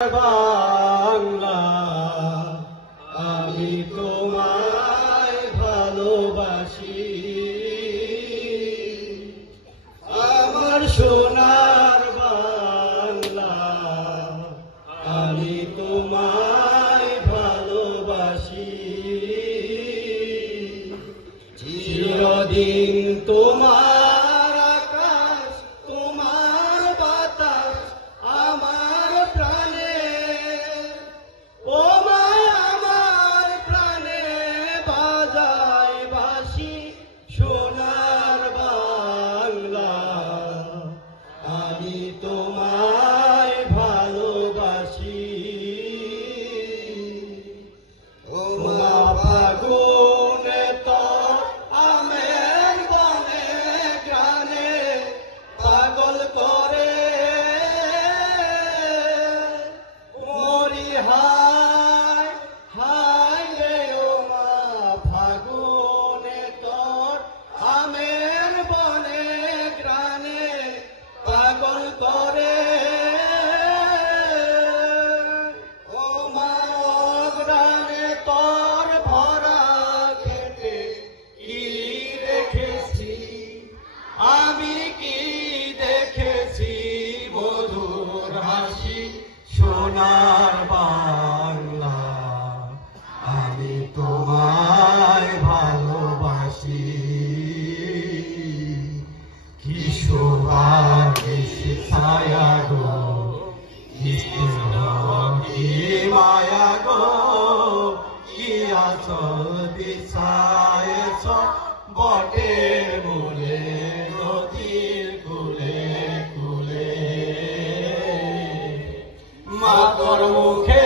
বাংলা আমি তোমায় ভালোবাসি, আমার সোনার বাংলা আমি তোমায় ভালোবাসি। চিরদিন তোমার আকাশ তোমার বাতাস আমার প্রাণে, ও মা আমার প্রাণে বাজায় বাঁশি সোনার বাংলা আমি তোমায় ভালোবাসি। ও মা ফাগুনে তো আমের বনে গ্রানে পাগল করে মরি, হায় হায় রে ও মা ফাগুনে তোর আমের বনে গ্রানে পাগল করে। ও মা গ্রানে তোর ভরা খেতে কি দেখেছি আমি, কি দেখেছি মধুর হাসি সোনার বাংলা আমি তোমায় ভালোবাসি। কি শোভা কি ছায়া গো, কি মায়া গো, কি আচল বিছায়েছ বটের মূলে নদীর কূলে কূলে। মা তোর মুখে